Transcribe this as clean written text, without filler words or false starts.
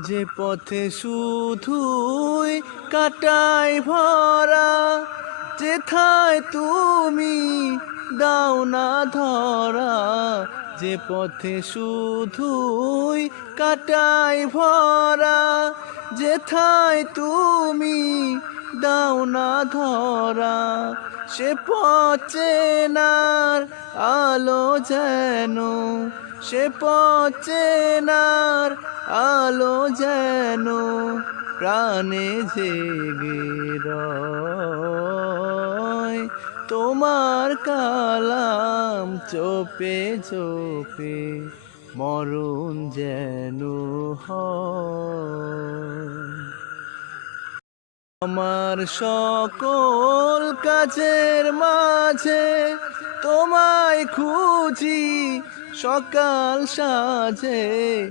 যে পথে শুধুই কাটায় ভরা, যেথায় তুমি দাও না ধরা। যে পথে শুধুই কাটায় ভরা, যেথায় তুমি দাও না ধরা। সে পচেনার আলো যেন, সে পচেনার আলো যেন প্রাণে জেগে রয়। তোমার কালাম চোপে চোপে মরণ যেন হয়। আমার সকল কাজের মাঝে তোমায় খুঁজি সকাল সাজে।